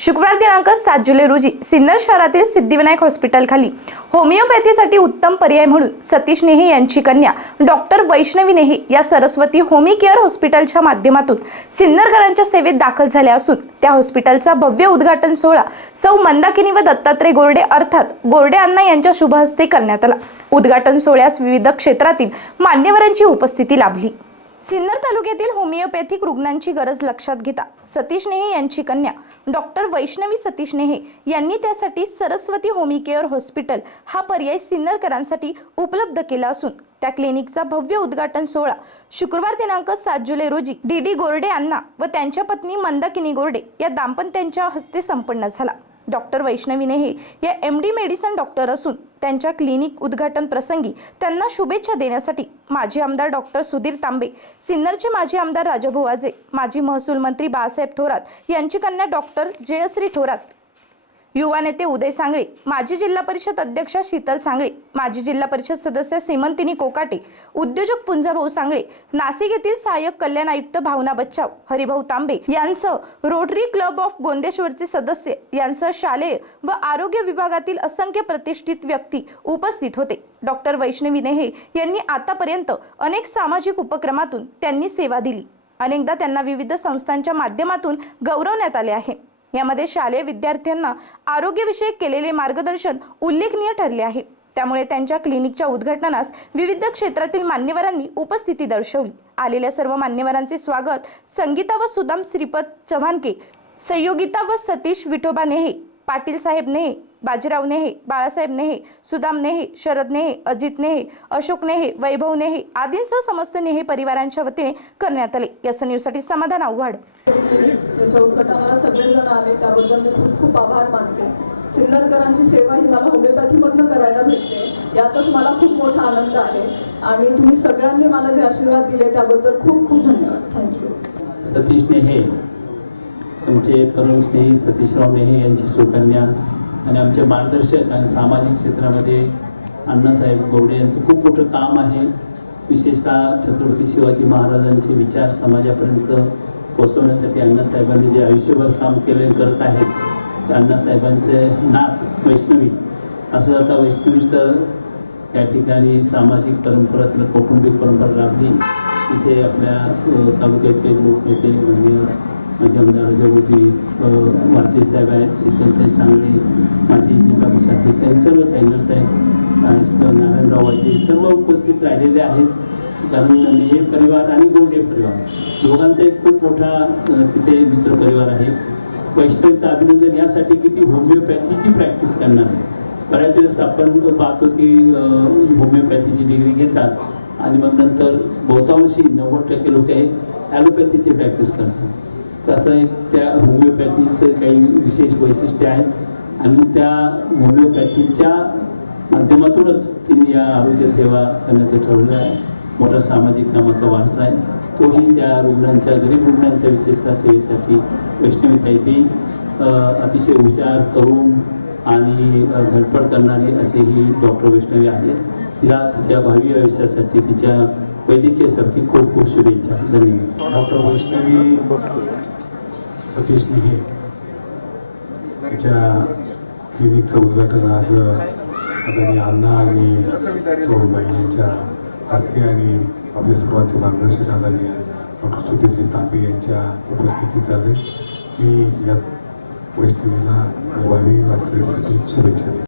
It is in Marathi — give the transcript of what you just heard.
शुक्रवार दिनांक सात जुलै रोजी सिन्नर शहरातील सिद्धिविनायक हॉस्पिटलखाली होमिओपॅथीसाठी उत्तम पर्याय म्हणून सतीश नेहे यांची कन्या डॉक्टर वैष्णवी नेहे या सरस्वती होमी केअर हॉस्पिटलच्या माध्यमातून सिन्नरकरांच्या सेवेत दाखल झाल्या असून त्या हॉस्पिटलचा भव्य उद्घाटन सोहळा सौ मंदाकिनी व दत्तात्रय गोरडे अर्थात गोरडे अण्णा यांच्या शुभ हस्ते करण्यात आला. उद्घाटन सोहळ्यास विविध क्षेत्रातील मान्यवरांची उपस्थिती लाभली. सिन्नर तालुक्यातील होमिओपॅथिक रुग्णांची गरज लक्षात घेता सतीश नेहे यांची कन्या डॉक्टर वैष्णवी सतीश नेहे यांनी त्यासाठी सरस्वती होमी केअर हॉस्पिटल हा पर्याय सिन्नरकरांसाठी उपलब्ध केला असून त्या क्लिनिकचा भव्य उद्घाटन सोहळा शुक्रवार दिनांक सात जुलै रोजी डी डी गोरडे यांना व त्यांच्या पत्नी मंदाकिनी गोरडे या दाम्पत्यांच्या हस्ते संपन्न झाला. डॉक्टर वैष्णवी नेहे या एम डी मेडिसन डॉक्टर असून त्यांच्या क्लिनिक उद्घाटन प्रसंगी त्यांना शुभेच्छा देण्यासाठी माजी आमदार डॉक्टर सुधीर तांबे सिन्नरचे माजी आमदार राजाभाऊ आजे माजी महसूल मंत्री बाळासाहेब थोरात यांची कन्या डॉक्टर जयश्री थोरात युवा नेते उदय सांगळे माजी जिल्हा परिषद अध्यक्ष शीतल सांगळे माजी जिल्हा परिषद सदस्य सीमंतिनी कोकाटे उद्योजक पुंजाभाऊ सांगळे नाशिक येथील सहाय्यक कल्याण आयुक्त भावना बच्चाव हरिभाऊ तांबे यांसह रोटरी क्लब ऑफ गोंदेश्वरचे सदस्य यांसह शालेय व आरोग्य विभागातील असंख्य प्रतिष्ठित व्यक्ती उपस्थित होते. डॉक्टर वैष्णवी नेहे यांनी आतापर्यंत अनेक सामाजिक उपक्रमातून त्यांनी सेवा दिली. अनेकदा त्यांना विविध संस्थांच्या माध्यमातून गौरवण्यात आले आहे. यामध्ये शालेय विद्यार्थ्यांना आरोग्यविषयक केलेले मार्गदर्शन उल्लेखनीय ठरले आहे. त्यामुळे त्यांच्या क्लिनिकच्या उद्घाटनास विविध क्षेत्रातील मान्यवरांनी उपस्थिती दर्शवली. आलेल्या सर्व मान्यवरांचे स्वागत संगीता व सुदाम श्रीपद चव्हाणके संयोगिता व सतीश विठोबा नेहे पाटील साहेब नेहे बाजीराव नेहे बाळासाहेब नेहे सुदाम नेहे शरद नेहे अजित नेहे अशोक नेहे वैभव नेहे आदींसह समस्त नेहे परिवारांच्या वतीने करण्यात आले. या न्यूजसाठी समाधान आव्हाड. सगळेजण आले त्याबद्दल मी खूप खूप आभार मानते. सिन्नरकरांची सेवा ही मला होमिओपॅथीमधनं करायला भेटते. यातच मला खूप मोठा आनंद आहे. आणि तुम्ही सगळ्यांनी मला जे आशीर्वाद दिले त्याबद्दल खूप खूप धन्यवाद. थँक्यू सतीश नेहे तुमचे परम स्नेही सतीशराव नेहे यांची सुकन्या आणि आमचे मार्गदर्शक आणि सामाजिक क्षेत्रामध्ये अण्णासाहेब गवडे यांचं खूप मोठं काम आहे. विशेषतः छत्रपती शिवाजी महाराजांचे विचार समाजापर्यंत पोहोचवण्यासाठी अण्णासाहेबांनी जे आयुष्यभर काम केले करत आहेत ते अण्णासाहेबांचे नाथ वैष्णवी. असं आता वैष्णवीचं या ठिकाणी सामाजिक परंपरातलं कौटुंबिक परंपरा लाभली तिथे आपल्या तालुक्याचे लोक नेते म्हणजे माझे आमदार राजाभाऊजी वारचे साहेब आहेत शीतलताई सांगळे माझे जिल्हा अध्यक्ष आहेत सर्व टायगर साहेब आहेत नारायणराव वाजे सर्व उपस्थित राहिलेले आहेत. कारण हे परिवार आणि गोंडे परिवार. दोघांचा एक खूप मोठा तिथे मित्र परिवार आहे. वैष्णवचं अभिनंदन यासाठी की ती होमिओपॅथीची प्रॅक्टिस करणार बऱ्याच वेळेस आपण पाहतो की होमिओपॅथीची डिग्री घेतात आणि मग नंतर बहुतांशी नव्वद टक्के लोक हे ॲलोपॅथीची प्रॅक्टिस करतात. तसं एक त्या होमिओपॅथीचे काही विशेष वैशिष्ट्य आहेत आणि त्या होमिओपॅथीच्या माध्यमातूनच तिने या आरोग्य सेवा करण्याचं ठरवलं आहे. मोठा सामाजिक कामाचा वारसा आहे. तोही त्या रुग्णांच्या गरीब रुग्णांच्या विशेषतः सेवेसाठी वैष्णवी ती अतिशय हुशार करून आणि अ, धडपड करणारी असे ही डॉक्टर वैष्णवी आहे तिला तिच्या भावी आयुष्यासाठी तिच्या वैद्यकीयसाठी खूप खूप शुभेच्छा. धन्यवाद. डॉक्टर वैष्णवी सतीश निघे. तिच्या क्लिनिकचं उद्घाटन आज आदरणीय अण्णा आणि सौरबाई यांच्या हस्ते आणि आपल्या सर्वांचे मार्गदर्शक आदरणीय डॉक्टर सुधीरजी तांबे यांच्या उपस्थितीत झाले. मी या वैष्णवीला भावी वाटचालीसाठी शुभेच्छा देतो.